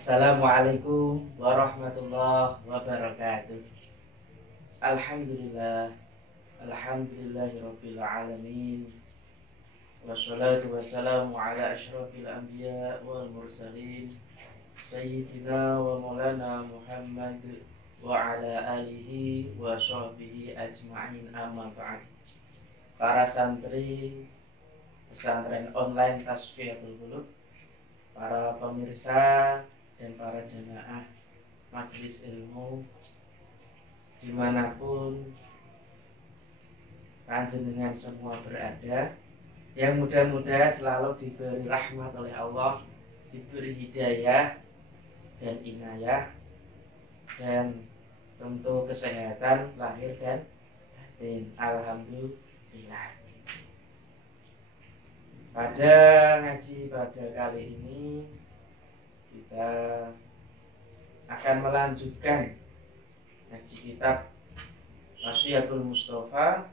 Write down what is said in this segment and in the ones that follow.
Assalamualaikum warahmatullahi wabarakatuh. Alhamdulillah, alhamdulillahirabbil alamin. Wassalatu wassalamu ala asyrafil anbiya wal mursalin sayyidina wa maulana Muhammad wa ala alihi wa sahbihi ajma'in, amma ba'd. Para santri pesantren online Tasfiyatul Qulub, para pemirsa dan para jamaah majelis ilmu dimanapun panjenengan semua berada, yang mudah-mudahan selalu diberi rahmat oleh Allah, diberi hidayah dan inayah, dan tentu kesehatan lahir dan batin. Alhamdulillah. Pada ngaji pada kali ini kita akan melanjutkan ngaji kitab Washiyatul Mustafa.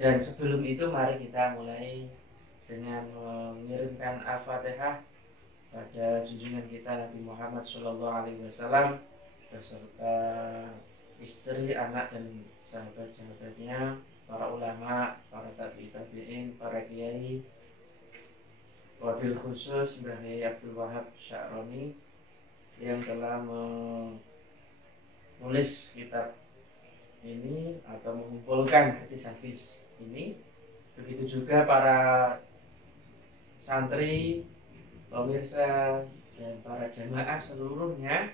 Dan sebelum itu mari kita mulai dengan mengirimkan Al-Fatihah pada junjungan kita Nabi Muhammad SAW beserta istri, anak dan sahabat-sahabatnya, para ulama, para tabi'in, para kiai, wabil khusus Mbah Yai Abdul Wahab Sya'roni yang telah menulis kitab ini atau mengumpulkan hadis-hadis ini. Begitu juga para santri, pemirsa dan para jamaah seluruhnya,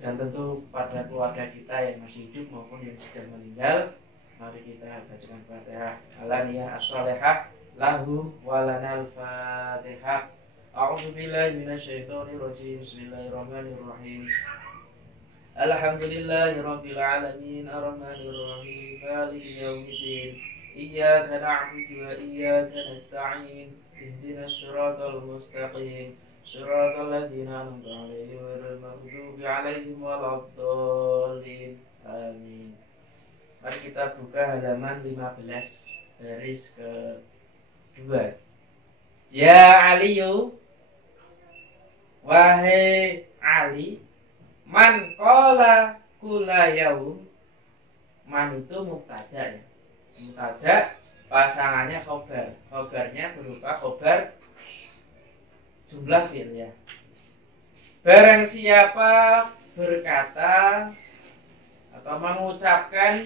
dan tentu pada keluarga kita yang masih hidup maupun yang sudah meninggal. Mari kita bacakan Fatihah. Alaniyah as-salihah lahu walanal Fatihah. A'udzubillahi minasyaitonir rajim. Bismillahirrahmanirrahim. Alhamdulillahirabbil alamin arrahmanir rahim maliki yaumiddin. Iyyaka na'budu wa iyyaka nasta'in. Ihdinas siratal mustaqim. Shiratal ladzina an'amta 'alaihim ghairil maghdubi 'alaihim waladdallin. Amin. Mari kita buka halaman 15 baris kedua. Ya Aliyu, wahai Ali, man qala kula yaum. Man itu mubtada ya. Mubtada pasangannya khobar. Khobarnya berupa khobar jumlah fi'il ya. Barang siapa berkata atau mengucapkan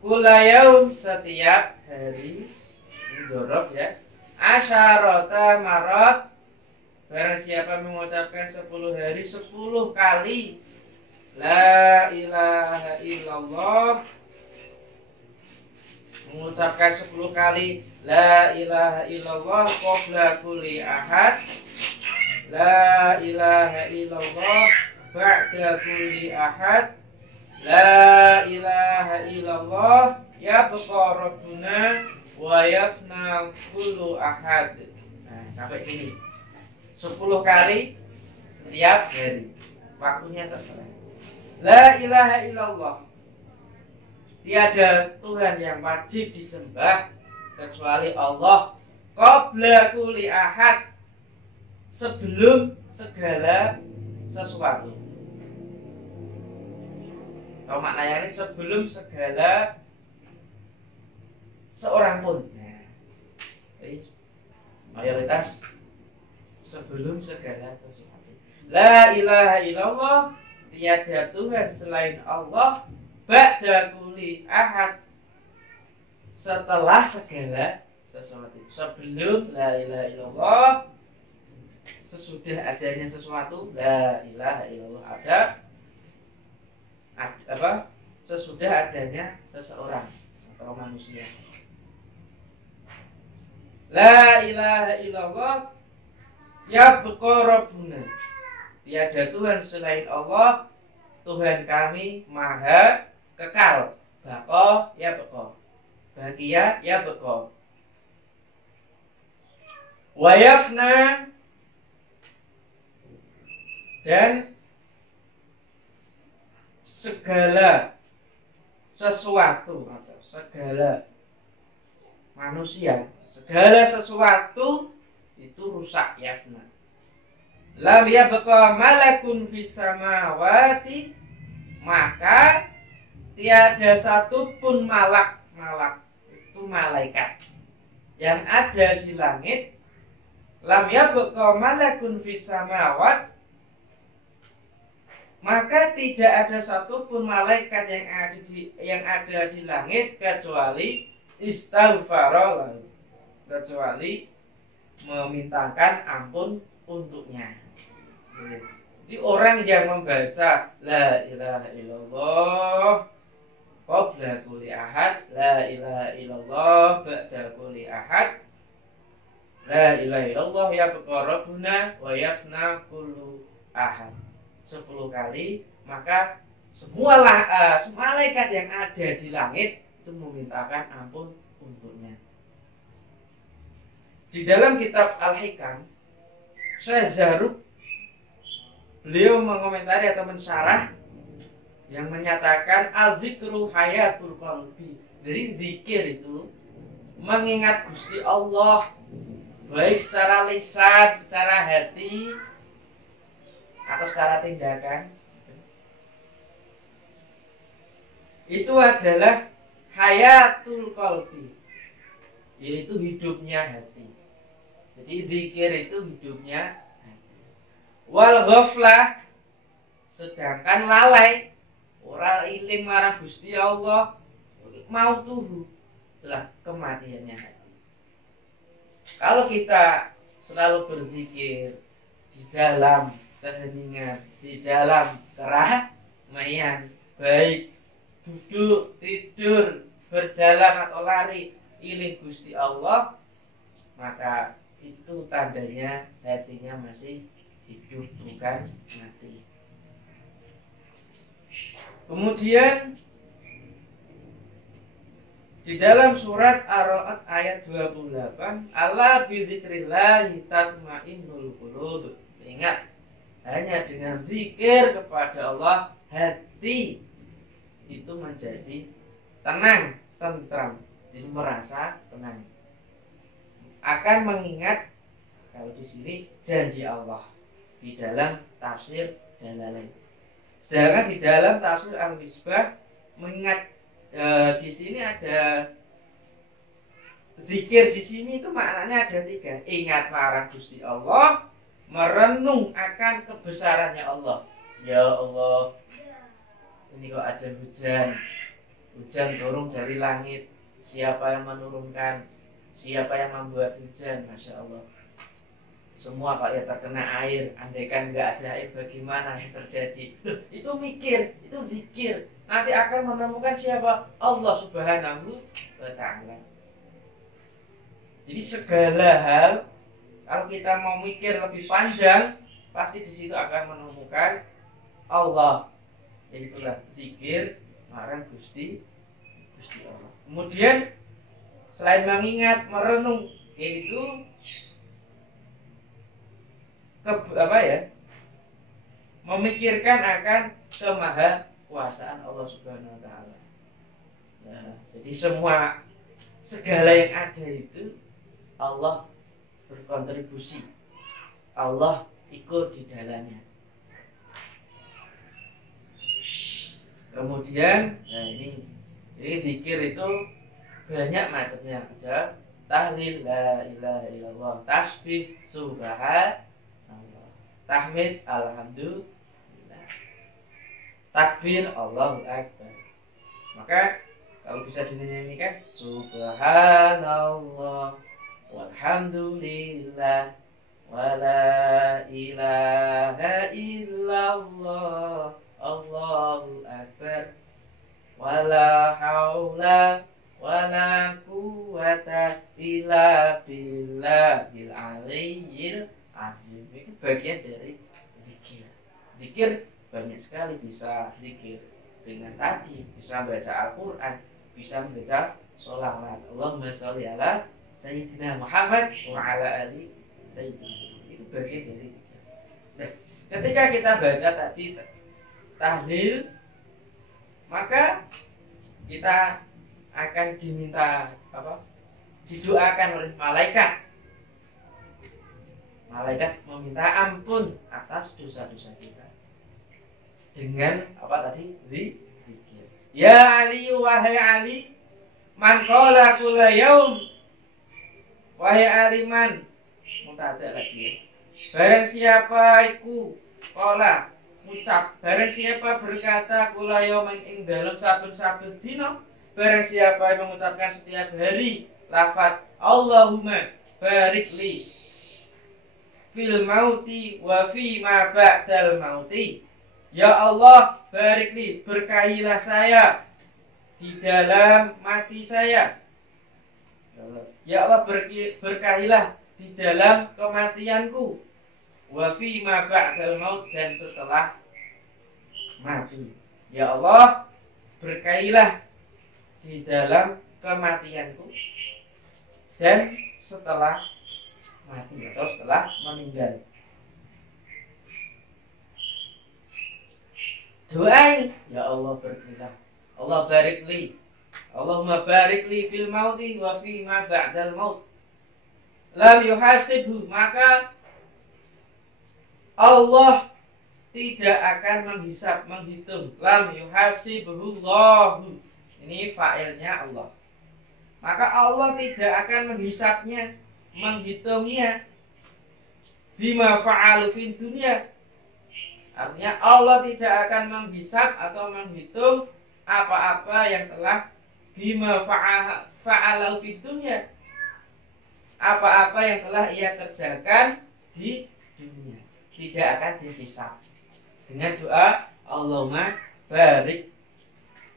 kula yaum setiap hari, dzaraf ya, asyarata marat. Barang siapa mengucapkan 10 hari 10 kali la ilaha illallah, mengucapkan 10 kali la ilaha illallah qabla kulli ahad, la ilaha illallah ba'da kulli ahad, la ilaha illallah yabqa rabbuna wa yafna kullu ahad. Nah, sampai sini 10 kali setiap hari, waktunya terserah. La ilaha illallah, tiada Tuhan yang wajib disembah kecuali Allah, qabla kulli ahad, sebelum segala sesuatu. Atau maknanya ini sebelum segala seorang pun. Nah, jadi mayoritas sebelum segala sesuatu. La ilaha illallah, tiada Tuhan selain Allah, ba'da kulli ahad, setelah segala sesuatu. Sebelum la ilaha illallah, sesudah adanya sesuatu, la ilaha illallah ada apa? Sesudah adanya seseorang atau manusia. La ilaha illallah yabqa rabbuna, tiada Tuhan selain Allah, Tuhan kami maha kekal. Baqa ya baqa, bahagia ya baqa. Wa yafna, dan segala sesuatu atau segala manusia, segala sesuatu itu rusak, yafna. Lam yabqa malakun fis samawati, maka tiada satupun malak itu malaikat yang ada di langit. Lam yabqa malakun fis samawat, maka tidak ada satupun malaikat yang ada di langit kecuali istaghfara lahu, kecuali memintakan ampun untuknya. Jadi orang yang membaca la ilaha illallah qabla kulli ahad, la ilaha illallah ba'da kulli ahad, la ilaha illallah yabqa rabbuna wa yafna kullu ahad 10 kali, maka semua malaikat yang ada di langit itu memintakan ampun untuknya. Di dalam kitab Al-Hikam, Syekh Zarruq beliau mengomentari atau mensyarah yang menyatakan az-zikru hayatul qalbi. Jadi zikir itu mengingat Gusti Allah baik secara lisan, secara hati atau secara tindakan. Itu adalah hayatul qalbi, yaitu hidupnya hati. Jadi zikir itu hidupnya hati. Wal ghaflah, sedangkan lalai ora iling marang Gusti Allah, mau tuhu adalah kematiannya hati. Kalau kita selalu berzikir di dalam keheningan, di dalam keramaian, baik duduk, tidur, berjalan atau lari, iling Gusti Allah, maka itu tandanya hatinya masih hidup, bukan mati. Kemudian di dalam surat Ar-Ra'd ayat 28, ala bizikrillahi tatmainnul qulub. Ingat, hanya dengan zikir kepada Allah hati itu menjadi tenang, tentram, jadi merasa tenang. Akan mengingat, kalau di sini janji Allah di dalam tafsir Jalalain. Sedangkan di dalam tafsir Al-Misbah mengingat di sini ada zikir, di sini itu maknanya ada 3. Ingat marang Gusti Allah, merenung akan kebesarannya Allah. Ya Allah, ini kok ada hujan turun dari langit. Siapa yang menurunkan? Siapa yang membuat hujan? Masya Allah. Semua kok ya terkena air. Andaikan nggak ada air, bagaimana yang terjadi? Itu mikir, itu zikir. Nanti akan menemukan siapa? Allah Subhanahu wa Ta'ala. Jadi segala hal, kalau kita mau mikir lebih panjang, pasti di situ akan menemukan Allah. Itulah zikir marang Gusti Allah. Kemudian selain mengingat, merenung, yaitu memikirkan akan kemahakuasaan Allah Subhanahu wa Ta'ala. Nah, jadi segala yang ada itu Allah berkontribusi, Allah ikut di dalamnya. Kemudian, nah ini zikir itu banyak macamnya. Ada tahlil la ilaha illallah, tasbih subhanallah, tahmid alhamdulillah, takbir Allahu akbar. Maka kalau bisa dinyanyikan subhanallah walhamdulillah wala ilaha illallah Allahu akbar wala haula wala quwata illa billahil aliyyil azim. Itu bagian dari zikir. Zikir banyak sekali, bisa zikir dengan tadi, bisa baca Al-Quran, bisa membaca sholawat. Allahumma sholli ala Sayyidina Muhammad wa ala ali Sayyidina. Itu bagian dari zikir. Nah, ketika kita baca tadi tahlil, maka kita akan diminta didoakan oleh malaikat Malaikat meminta ampun atas dosa-dosa kita dengan apa tadi? Zikir. Ya Ali, wahai Ali, man qala kulla yaum, wahai Ali man, mutada lagi ya. Barang siapa iku qala ucap, barang siapa berkata kulla yaumin ing dalam saben-saben dina, barang siapa yang mengucapkan setiap hari lafaz Allahumma barik li fil mauti wa fi ma ba'dal mauti. Ya Allah, barik li, berkahilah saya di dalam mati saya. Ya Allah, berkahilah di dalam kematianku. Wa fi ma ba'dal maut, dan setelah mati. Ya Allah, berkahilah di dalam kematianku dan setelah mati atau setelah meninggal. Doa, ya Allah berkahilah, Allah barik li, Allahumma barik li fil mauti wa fi ma ba'dal maut. Lam yuhasibhu, maka Allah tidak akan menghitung. Lam yuhasibhu Allahu, ini fa'ilnya Allah. Maka Allah tidak akan menghitungnya bima fa'alu fid dunya. Artinya Allah tidak akan menghisab atau menghitung apa-apa yang telah bima fa'alu fid dunya, apa-apa yang telah ia kerjakan di dunia, tidak akan dihisab. Dengan doa Allahumma barik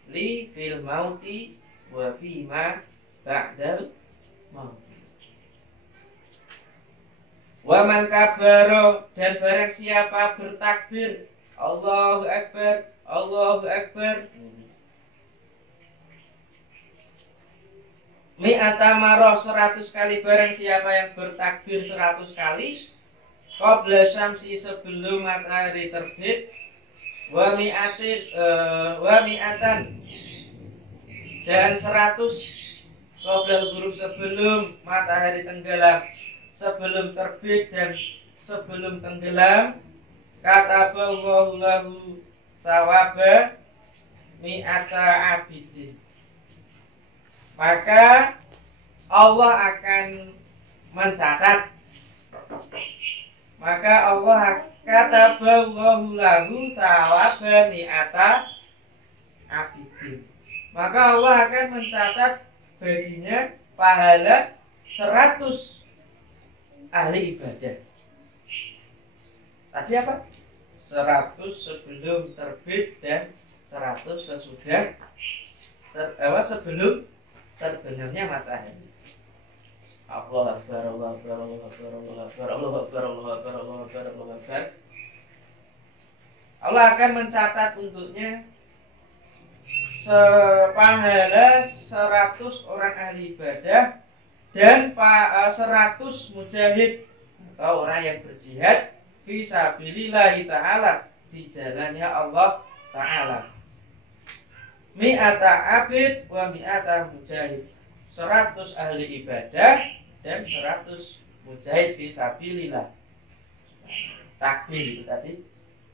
li fil mauti wa fi ma ba'dal maut. Wa man kabaro, dan barang siapa bertakbir Allahu Akbar, Allahu Akbar, mi'ata marah, 100 kali, barang siapa yang bertakbir 100 kali qabla syamsi, sebelum matahari terbit, wa mi'atan, dan 100 qabla ghurub, sebelum matahari tenggelam, sebelum terbit dan sebelum tenggelam. Kataballahu lahu thawaba mi'ata abidin, maka Allah akan mencatat, maka Allah kataballahu lahu thawaba mi'ata abidin, maka Allah akan mencatat baginya pahala 100 ahli ibadah. Tadi apa? 100 sebelum terbit dan 100 sesudah sebelum terbenamnya matahari. Allah Akbar, Allah Akbar, Allah Akbar, Allah Akbar, Allah Akbar, Allah Akbar, Allah Akbar, Allah Akbar. Allah akan mencatat untuknya sepahala 100 orang ahli ibadah dan 100 mujahid atau orang yang berjihad fisabilillahi ta'ala, di jalannya Allah ta'ala. Mi'ata abid wa mi'ata mujahid, 100 ahli ibadah dan 100 mujahid fisabilillah. Takbir itu tadi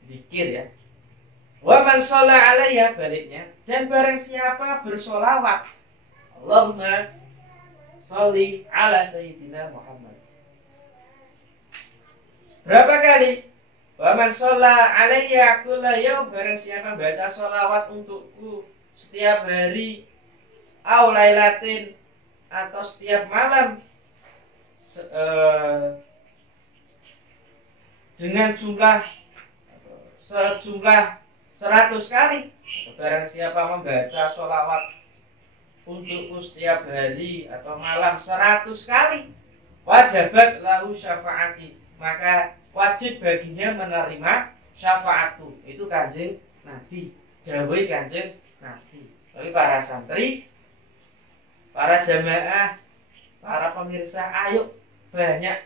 zikir ya. Wa man shalla alayya, baliknya, dan barang siapa bersolawat Allahumma sholli ala sayyidina Muhammad, berapa kali? Wa man shalla alayya kulla yaum, barang siapa baca sholawat untukku setiap hari, au lailatin, atau setiap malam, dengan sejumlah 100 kali. Barang siapa membaca sholawat untukku setiap hari atau malam 100 kali, wajabat lahu syafaati, maka wajib baginya menerima syafaatku. Itu Kanjeng Nabi, dawuh Kanjeng Nabi. Tapi para santri, para jamaah, para pemirsa, ayo banyak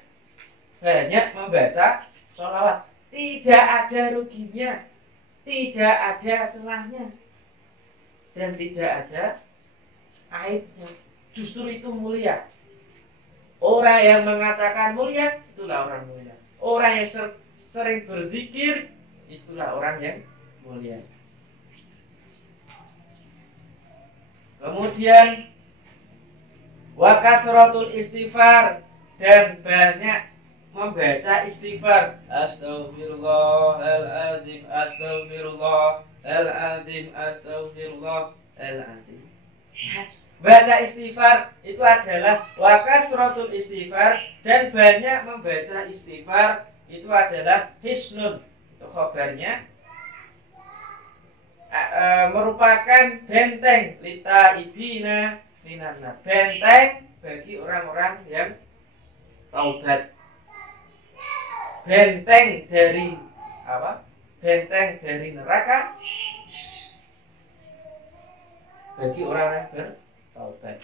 membaca sholawat. Tidak ada ruginya, tidak ada celahnya, dan tidak ada aibnya. Justru itu mulia. Orang yang mengatakan mulia, itulah orang mulia. orang yang sering berzikir itulah orang yang mulia. Kemudian wa kasratul istighfar, dan banyak membaca istighfar. Astaghfirullahaladzim, astaghfirullahaladzim, astaghfirullahaladzim. Baca istighfar itu adalah wa kasratul istighfar, dan banyak membaca istighfar itu adalah hisnun, itu khabarnya, merupakan benteng lita ibina minanna, benteng bagi orang-orang yang taubat. Benteng dari apa? Benteng dari neraka bagi orang-orang bertaubat.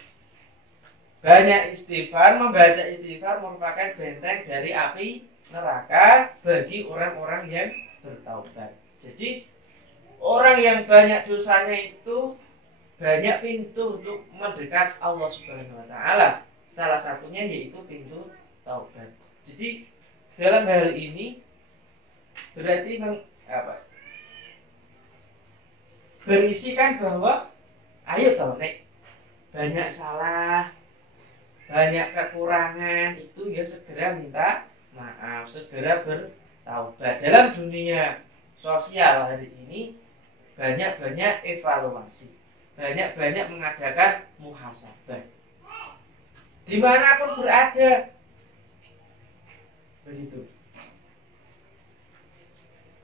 Banyak istighfar, membaca istighfar merupakan benteng dari api neraka bagi orang-orang yang bertaubat. Jadi orang yang banyak dosanya itu banyak pintu untuk mendekat Allah Subhanahu wa taala. Salah satunya yaitu pintu taubat. Jadi dalam hal ini berarti berisikan bahwa ayo toh nek banyak salah, banyak kekurangan itu ya segera minta maaf, segera bertaubat. Dalam dunia sosial hari ini banyak-banyak evaluasi, banyak-banyak mengadakan muhasabah dimanapun berada, begitu.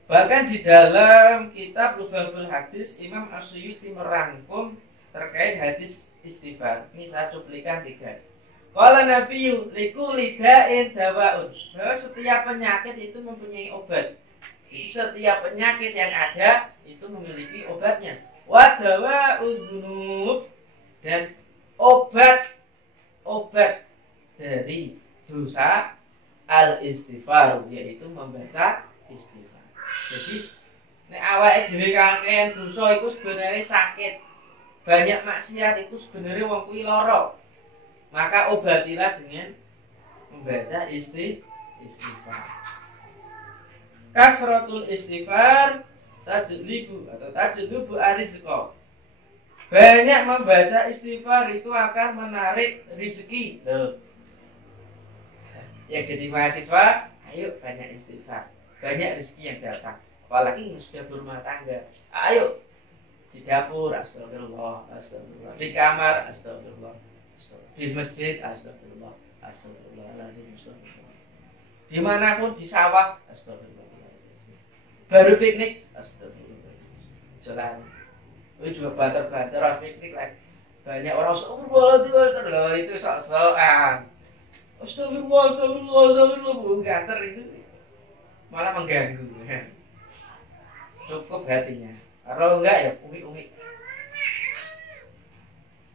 Bahkan di dalam kitab Lubabul Hadis, Imam As-Suyuti merangkum terkait hadis istighfar. Ini saya cuplikan 3. Qala Nabiyyu likulli da'in dawaun, bahwa setiap penyakit itu mempunyai obat. Jadi setiap penyakit yang ada itu memiliki obatnya. Wa dawa'udz dzunub, dan obat dari dosa al-istighfar, yaitu membaca istighfar. Jadi nek awake dhewe kakean dosa iku sebenarnya sakit. Banyak maksiat itu sebenarnya wong kuwi lara. Maka obatilah dengan membaca istighfar. Kasratul istighfar tajlubu arizqa. Banyak membaca istighfar itu akan menarik rezeki. Loh. Yang jadi mahasiswa, ayo banyak istighfar. Banyak rezeki yang datang. Apalagi yang sudah berumah tangga. Ayo di dapur, astagfirullah, astagfirullah. Di kamar, astagfirullah, astagfirullah. Di masjid, astagfirullah, astagfirullahaladzim, astagfirullah. Dimanapun, di sawah, astagfirullah. Baru piknik, astagfirullah. Jalan, juga banter-banter orang piknik lagi. Banyak orang astagfirullah itu sok-sokan. Astagfirullah, ganter itu malah mengganggu. Cukup hatinya. Kalau enggak ya umi-umi.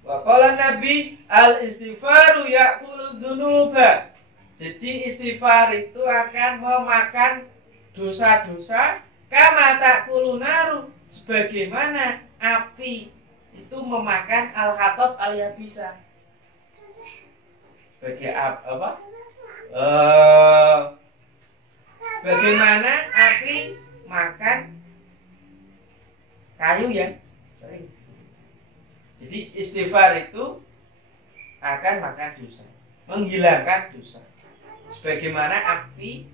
Wa qala Nabi al-istighfaru ya'kulu dzunuba. Jadi istighfar itu akan memakan dosa-dosa, kama ta'kulu naru, sebagaimana api itu memakan al-hatab al-yabisa. Bagaimana api makan kayu yang sering. Jadi istighfar itu akan makan dosa, menghilangkan dosa. Sebagaimana api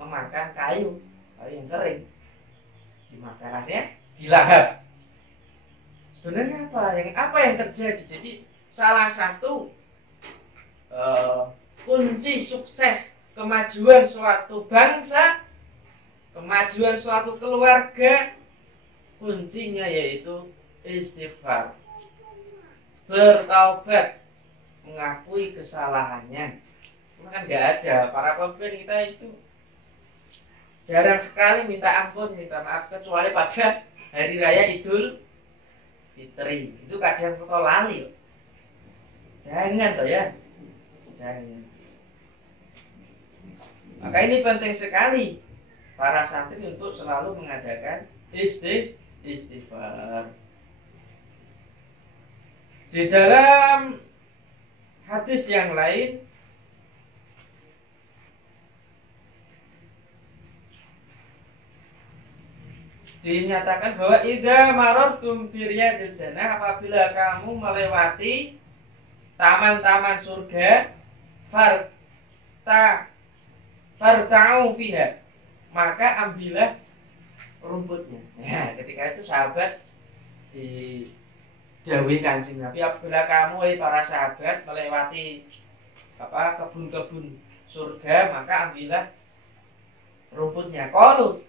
memakan kayu yang kering, dimakannya dilahap. Sebenarnya apa yang terjadi? Jadi salah satu kunci sukses kemajuan suatu bangsa, kemajuan suatu keluarga, kuncinya yaitu istighfar, bertaubat, mengakui kesalahannya. Kan nggak ada, para pemimpin kita itu jarang sekali minta ampun, minta maaf, kecuali pada hari raya Idul Fitri. Itu kadang foto lali. Jangan toh ya, jangan. Maka ini penting sekali para santri untuk selalu mengadakan istighfar. Di dalam hadis yang lain dinyatakan bahwa idza marartum biryadil jannah, apabila kamu melewati taman-taman surga, farta'u fiha, maka ambillah rumputnya. Ya, ketika itu sahabat didhawuhi Kanjeng Nabi, apabila kamu para sahabat melewati kebun-kebun surga, maka ambillah rumputnya. Qalu,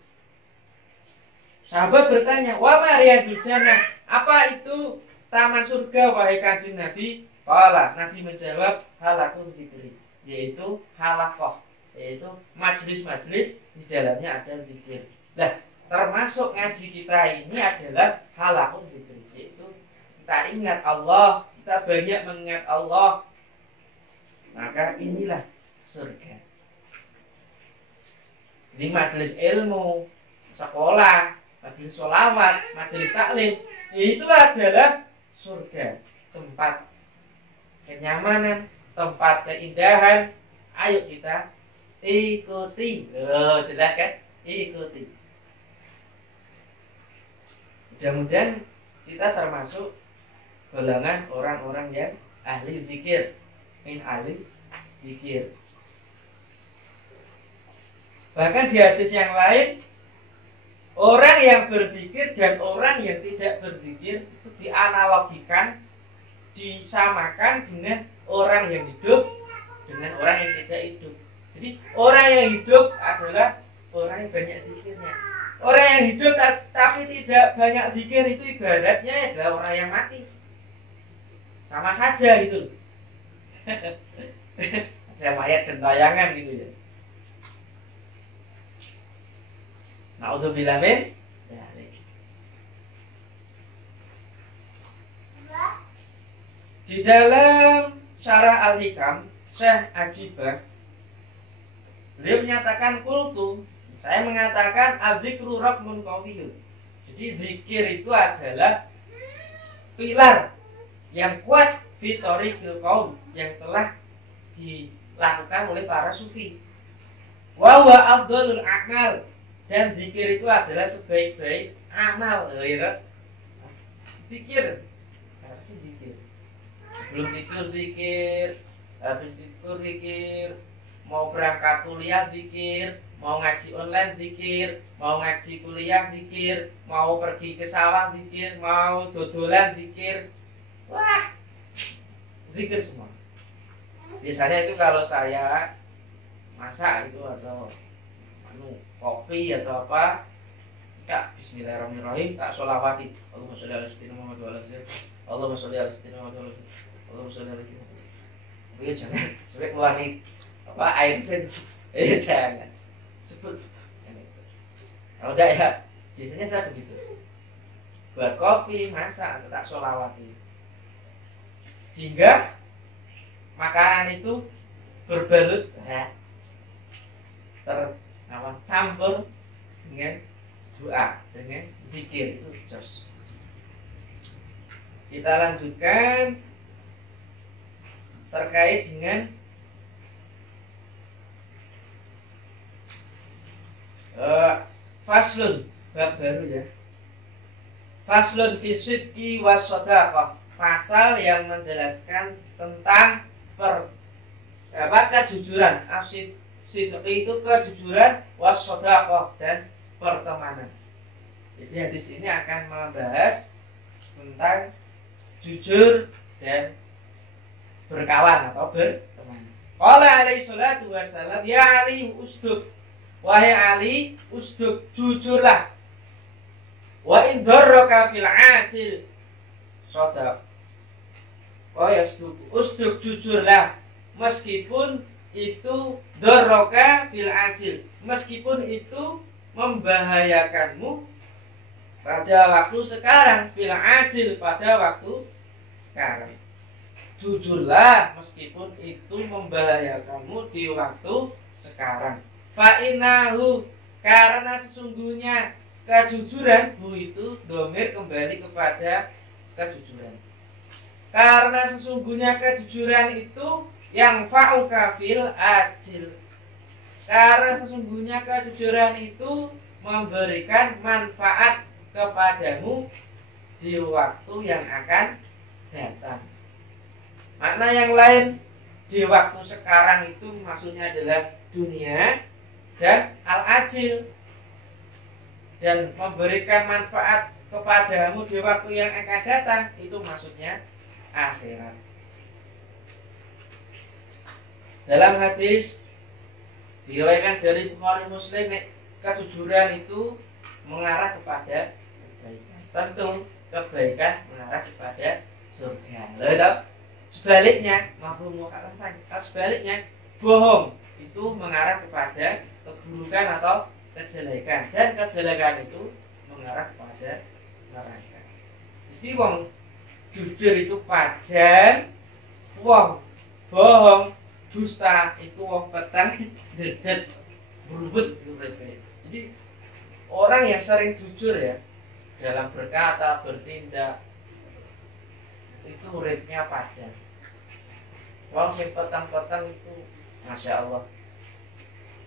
sahabat bertanya, wa ma riyadul jannah, apa itu taman surga wahai Kanjeng Nabi? Qala, Nabi menjawab, halaqul dzikri, yaitu halaqah, yaitu majelis-majelis di dalamnya ada zikir. Nah, termasuk ngaji kita ini adalah halaqul dzikri, yaitu kita ingat Allah, kita banyak mengingat Allah, maka inilah surga. Di majelis ilmu, sekolah, majelis sholawat, majelis taklim, itu adalah surga, tempat kenyamanan, tempat keindahan. Ayo kita ikuti. Jelas kan? Ikuti. Mudah-mudahan kita termasuk golongan orang-orang yang ahli zikir, ahli zikir. Bahkan di hadis yang lain, orang yang berzikir dan orang yang tidak berzikir itu dianalogikan, disamakan dengan orang yang hidup dengan orang yang tidak hidup. Jadi orang yang hidup adalah orang yang banyak zikirnya. Orang yang hidup tapi tidak banyak zikir itu ibaratnya adalah orang yang mati. Sama saja gitu. Ada mayat gentayangan gitu ya. Na'udzubillah min dzalik. Di dalam Syarah Al-Hikam, Syekh Ajibah, beliau menyatakan qultu, saya mengatakan adzikru raqmun qawiyyun. Jadi zikir itu adalah pilar yang kuat fi thariqil qaum, yang telah dilakukan oleh para sufi. Wa huwa afdhalul a'mal, dan zikir itu adalah sebaik-baik amal, gitu. Zikir, harus zikir. Sebelum tidur zikir, habis tidur zikir, mau berangkat kuliah zikir, mau ngaji online zikir, mau ngaji kuliah zikir, mau pergi ke sawah zikir, mau dodolan zikir. Wah, zikir semua. Biasanya itu kalau saya masak itu atau kopi atau apa, tak bismillahirrahmanirrahim, tak sholawati, Allahumma sholli ala sayyidina Muhammad wa ala alihi, Allahumma sholli ala sayyidina Muhammad wa ala alihi, Allahumma sholli ala sayyidina Muhammad. Tapi jangan sampai ngeluarin air kan, jangan sebut. Kalau enggak ya, biasanya saya begitu. Buat kopi, masak, tak sholawati, sehingga makanan itu berbalut campur dengan doa, dengan zikir, itu jos. Kita lanjutkan terkait dengan faslun, bab baru ya. Faslun fi sidqi was shadaqah, pasal yang menjelaskan tentang kejujuran. Sidqi itu kejujuran, was shadaqah dan pertemanan. Jadi hadis ini akan membahas tentang jujur dan berkawan atau berteman. Qala alaihi salatu wassalam, ya Ali usduk, wahai Ali usduk, jujurlah. Wa in darraka fil ajil shadaq. Oh ya, usduk, jujurlah, meskipun itu darraka fil ajil, meskipun itu membahayakanmu pada waktu sekarang, fil ajil, pada waktu sekarang. Jujurlah meskipun itu membahayakanmu di waktu sekarang. Fa'inahu, karena sesungguhnya kejujuran itu domir kembali kepada kejujuran. Karena sesungguhnya kejujuran itu yang fa'uka fil ajil. Karena sesungguhnya kejujuran itu memberikan manfaat kepadamu di waktu yang akan datang. Makna yang lain, di waktu sekarang itu maksudnya adalah dunia dan al-ajil, dan memberikan manfaat kepadamu di waktu yang akan datang itu maksudnya akhirat. Dalam hadis diriwayatkan dari Bukhari Muslim, kejujuran itu mengarah kepada kebaikan. Tentu kebaikan mengarah kepada surga. Lalu sebaliknya, sebaliknya bohong itu mengarah kepada keburukan atau kejelekan, dan kejelekan itu mengarah kepada neraka. Jadi wong jujur itu padan, wong bohong dusta itu wong petang dedet berubut gitu. Jadi orang yang sering jujur ya dalam berkata, bertindak, itu uripnya padan. Wong sing petang-petang itu Masya Allah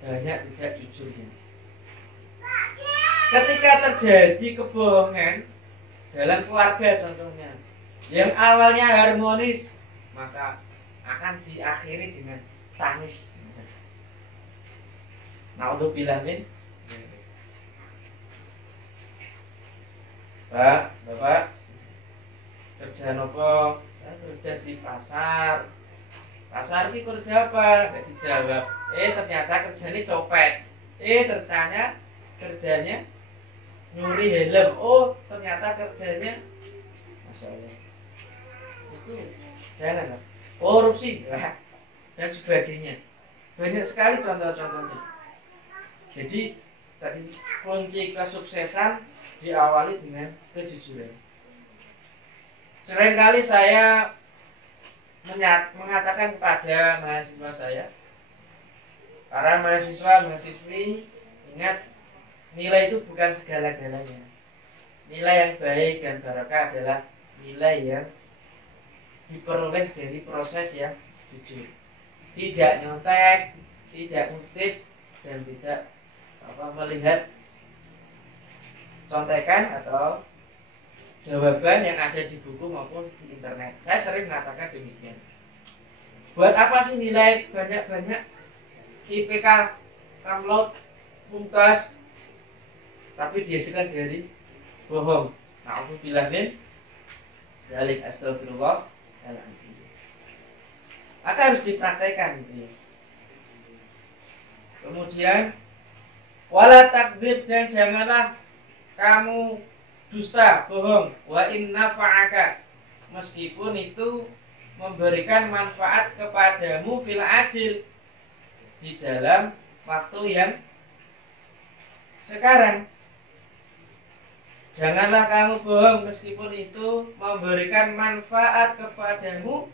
banyak tidak jujurnya. Ketika terjadi kebohongan dalam keluarga contohnya, yang awalnya harmonis, maka akan diakhiri dengan tangis. Naudzubillah min. Pak, Bapak kerja nopo? Saya kerja di pasar. Pasar ini kerja apa? Nggak dijawab. Ternyata kerjanya copet. Ternyata kerjanya nyuri helm. Oh, ternyata kerjanya Masya Allah itu jangan korupsi dan sebagainya. Banyak sekali contoh-contohnya. Jadi tadi kunci kesuksesan diawali dengan kejujuran. Seringkali saya mengatakan kepada mahasiswa saya, para mahasiswa-mahasiswi, ingat, nilai itu bukan segala-galanya. Nilai yang baik dan barokah adalah nilai yang diperoleh dari proses yang jujur. Tidak nyontek, tidak ngutip, dan tidak melihat contekan atau jawaban yang ada di buku maupun di internet. Saya sering mengatakan demikian. Buat apa sih nilai banyak-banyak, IPK, kamlot, mumtaz, tapi dihasilkan dari bohong? Na'udzubillah min dzalik, astagfirullah. Maka harus dipraktekkan gitu ya. Kemudian wala takdzib, dan janganlah kamu dusta, bohong. Wa inna fa'aka, meskipun itu memberikan manfaat kepadamu fil ajil, di dalam waktu yang sekarang. Janganlah kamu bohong meskipun itu memberikan manfaat kepadamu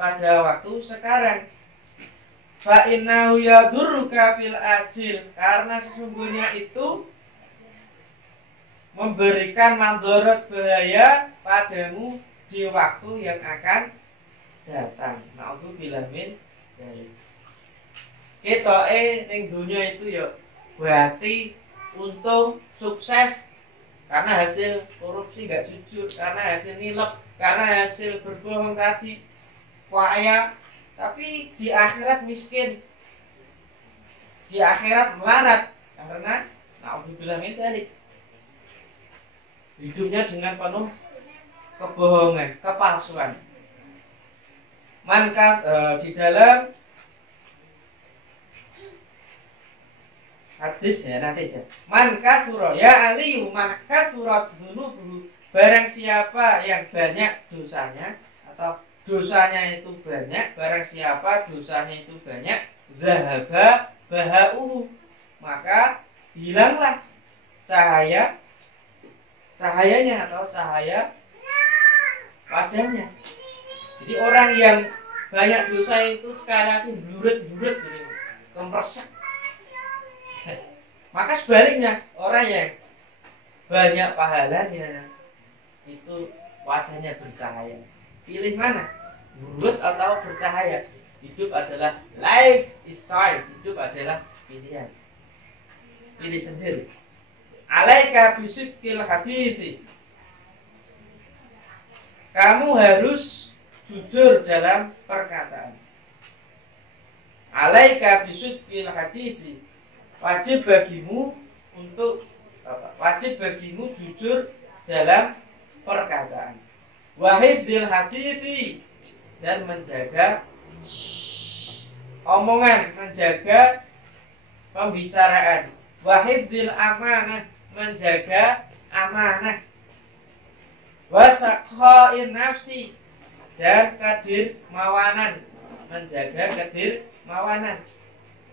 pada waktu sekarang. Fa innahu yadurruka fil ajil, karena sesungguhnya itu memberikan mandorot, bahaya padamu di waktu yang akan datang. Na'udzubillah min dzalik. Ketoke ning dunia itu ya berarti untung, sukses, karena hasil korupsi nggak jujur, karena hasil nilep, karena hasil berbohong tadi, kaya. Tapi di akhirat miskin, di akhirat melarat, karena na'udzubillah min dzalik, hidupnya dengan penuh kebohongan, kepalsuan. Di dalam hadis ya, nanti aja. Man kasura ya aliyu man kasurat dzunubuhu, barang siapa yang banyak dosanya atau dosanya itu banyak, barang siapa dosanya itu banyak, zahaba bahauhu, maka hilanglah cahayanya atau cahaya wajahnya. Jadi orang yang banyak dosa itu sekali lagi blurut kemresek. Maka sebaliknya, orang yang banyak pahalanya itu wajahnya bercahaya. Pilih mana? Burut atau bercahaya? Hidup adalah life is choice. Hidup adalah pilihan. Pilih sendiri. Alaika bisidqil hadithi. Kamu harus jujur dalam perkataan. Alaika bisidqil hadithi. Wajib bagimu untuk apa? Wajib bagimu jujur dalam perkataan. Wa hifdzil hadithi, dan menjaga omongan, menjaga pembicaraan. Wa hifdzil amanah, menjaga amanah. Wa saqain nafsi, dan kedermawanan, menjaga kedermawanan.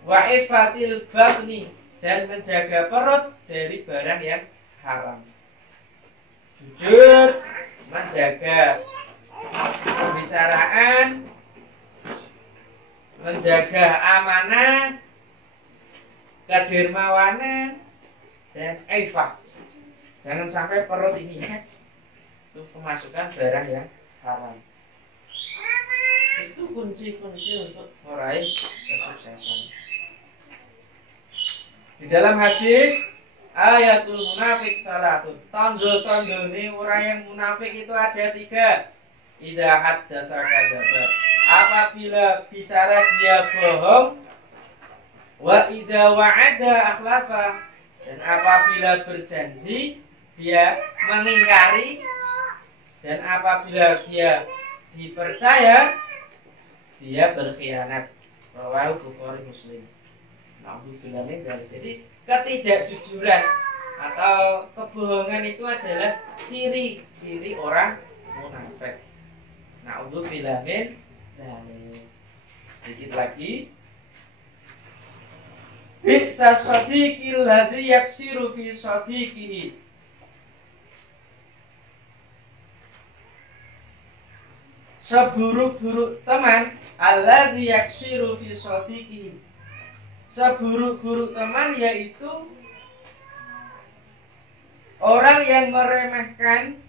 Wa ifatil batni, dan menjaga perut dari barang yang haram. Jujur, menjaga pembicaraan, menjaga amanah, kedermawanan, dan ifah. Jangan sampai perut ini itu kemasukan barang yang haram. Itu kunci-kunci untuk meraih kesuksesan. Di dalam hadis ayatul munafik salatun, tanda-tanda ini orang yang munafik itu ada 3. Idza haddatsa kadzdzaba, apabila bicara dia bohong. Wa idza wa'ada akhlafa, dan apabila berjanji dia mengingkari. Dan apabila dia dipercaya dia berkhianat. Rawahu Bukhari Muslim. Jadi ketidakjujuran atau kebohongan itu adalah ciri orang munafik. Na'udzubillah min dzalik. Sedikit lagi. Bi'sa shadiqil ladzi yaksiru fi shadiqihi. Seburuk-buruk teman alladzi yaksiru fi shadiqihi. Seburuk-buruk teman yaitu orang yang meremehkan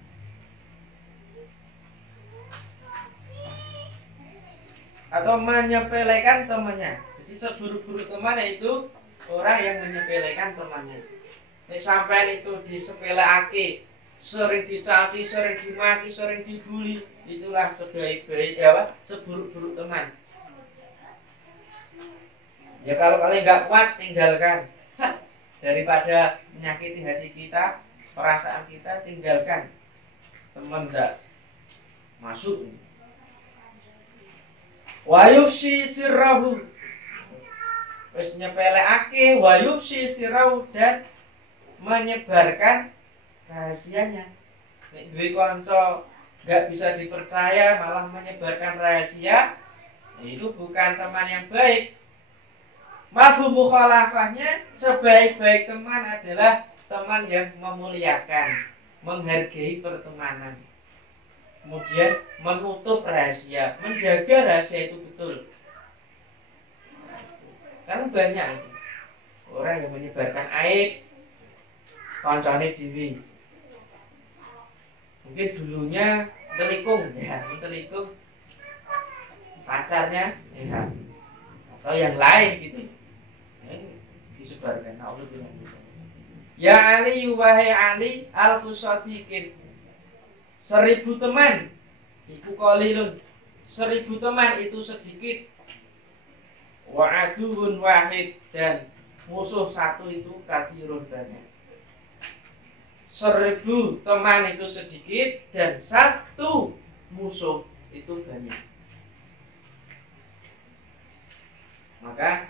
atau menyepelekan temannya. Jadi seburuk-buruk teman yaitu orang yang menyepelekan temannya. Nek sampean itu disepeleake, sering dicaci, sering dimaki, sering dibully, itulah sebaik-baik seburuk-buruk teman. Ya kalau kalian nggak kuat, tinggalkan. Daripada menyakiti hati kita, perasaan kita, tinggalkan. Teman nggak masuk. Wa yufshi sirrahu, wis nyepeleake, wa yufshi sirrahu, dan menyebarkan rahasianya. Nek duwe kanca nggak bisa dipercaya, malah menyebarkan rahasia, itu bukan teman yang baik. Mafhum mukhalafahnya, sebaik-baik teman adalah teman yang memuliakan, menghargai pertemanan, kemudian menutup rahasia, menjaga rahasia itu betul. Karena banyak itu orang yang menyebarkan aib kancane dhewe. Mungkin dulunya telikung pacarnya, atau yang lain gitu. Disebarkan. Ya Ali, wahai Ali, alfu shadiqin, 1000 teman iku qalilun, 1000 teman itu sedikit. Wa aduun wahid, dan musuh satu itu katsirun, banyak. 1000 teman itu sedikit, dan 1 musuh itu banyak. Maka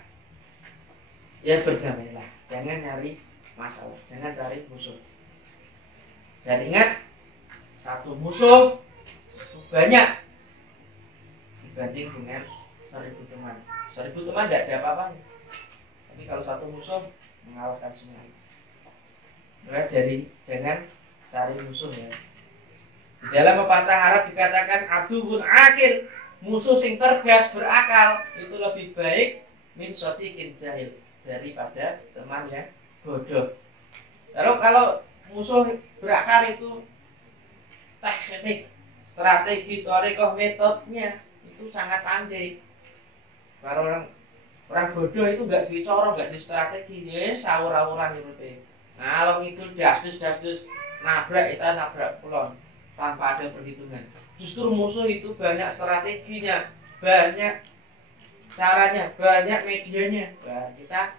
ya berdamailah, jangan nyari masalah, jangan cari musuh. Dan ingat, 1 musuh banyak dibanding dengan 1000 teman. 1000 teman tidak ada apa-apanya, tapi kalau 1 musuh mengalahkan semuanya. Maka jadi jangan cari musuh ya. Di dalam pepatah Arab dikatakan aduun akil, musuh sing cerdas berakal itu lebih baik min shadiqin jahil, daripada teman yang bodoh. Lalu kalau musuh berakal itu teknik, strategi, thoriqah, metodenya itu sangat pandai. Kalau orang bodoh itu nggak dicorong, nggak di strategi, ya sawur-awuran gitu. ngalor ngidul dasdus nabrak istana nabrak kulon tanpa ada perhitungan. Justru musuh itu banyak strateginya, banyak caranya, banyak medianya. Nah, kita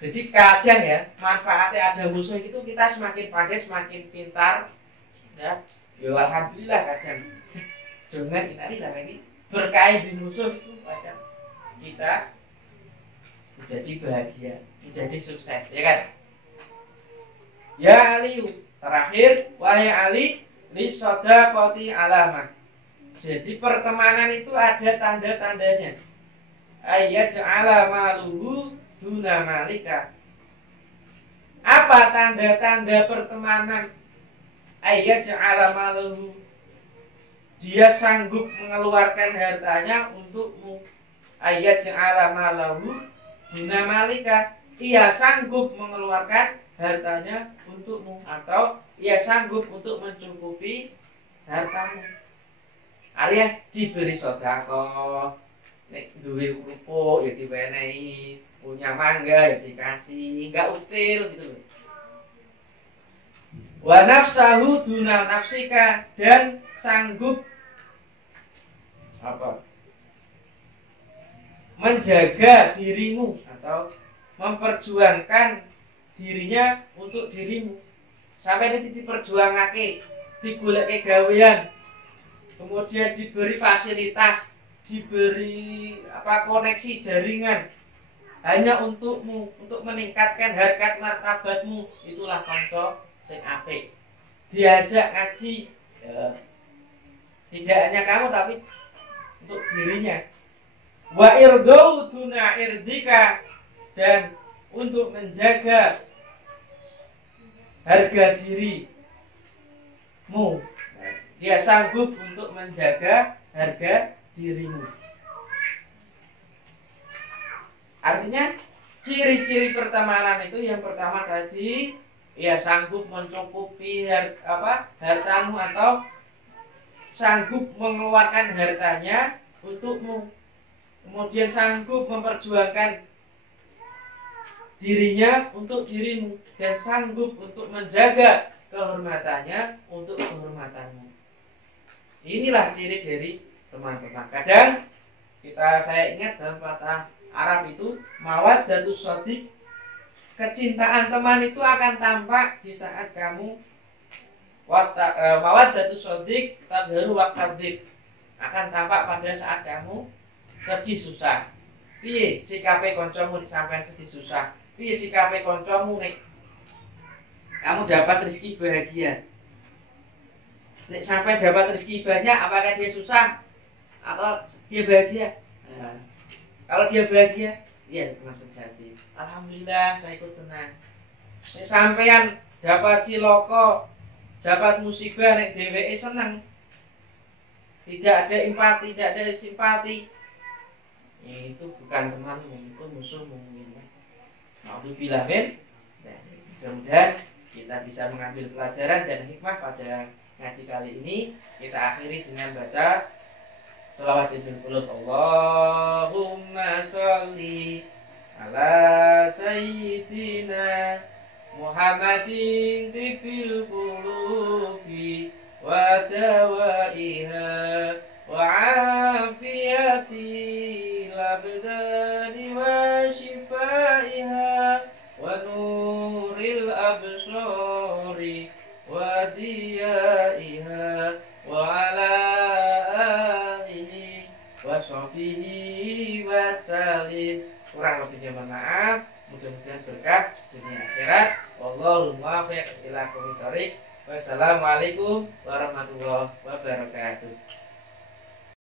jadi kadang ya manfaatnya ada musuh itu kita semakin pandai semakin pintar ya. Ya alhamdulillah kadang jangan inarilah lagi berkait di musuh itu kadang kita menjadi bahagia, menjadi sukses ya kan. Ya Ali, terakhir wahai Ali li shadaqati alamat. Jadi pertemanan itu ada tanda-tandanya. Ayyaj'ala maluhu duna malika. Apa tanda-tanda pertemanan? Ayyaj'ala maluhu, dia sanggup mengeluarkan hartanya untukmu. Ayyaj'ala maluhu duna malika, ia sanggup mengeluarkan hartanya untukmu, atau ia sanggup untuk mencukupi hartamu. Alias diberi sedekah, nek duwe kerupuk ya diwenehi, punya mangga ya dikasih, enggak util gitu loh. Wa nafsahu duna nafsika, dan sanggup apa? Menjaga dirimu atau memperjuangkan dirinya untuk dirimu. Sampai ini diperjuangake, digoleke gawean, kemudian diberi fasilitas, diberi koneksi jaringan hanya untukmu, untuk meningkatkan harkat martabatmu. Itulah kanca sing apik. Diajak ngaji ya, tidak hanya kamu tapi untuk dirinya. Wa irdau duna irdika, dan untuk menjaga harga dirimu, dia sanggup untuk menjaga harga dirimu. Artinya ciri-ciri pertemanan itu yang pertama tadi, ya sanggup mencukupi hartamu atau sanggup mengeluarkan hartanya untukmu. Kemudian sanggup memperjuangkan dirinya untuk dirimu, dan sanggup untuk menjaga kehormatannya untuk kehormatanmu. Inilah ciri dari teman-teman. Kadang saya ingat dalam patah Arab itu mawaddatus shadiq, kecintaan teman itu akan tampak di saat kamu mawaddatus shadiq tadharu waqtadik, akan tampak pada saat kamu sedih susah. Piye sikape kancamu sampean sedih susah? Piye sikape kancamu nek kamu dapat rezeki bahagia? Nek sampai dapat rezeki banyak, apakah dia susah atau dia bahagia? Nah, kalau dia bahagia, iya teman sejati. Alhamdulillah saya ikut senang. Nek sampean dapat ciloko, dapat musibah, nek dheweke senang. Tidak ada empati, tidak ada simpati. Itu bukan temanmu, itu musuhmu. Alhamdulillah, mudah-mudahan kita bisa mengambil pelajaran dan hikmah pada ngaji kali ini. Kita akhiri dengan baca Shalawatul Qulub. Allahumma sholli ala sayyidina Muhammadin tibil qulubi wa dawaiha wa afiyati labdani wa shifaiha wa nuril absari wa diyaiha wa ala alihi wa sahbihi wa salim. Kurang lebihnya mohon maaf, mudah-mudahan berkah dunia akhirat. Wallahul muwaffiq ila aqwamit thoriq. Wassalamualaikum warahmatullahi wabarakatuh.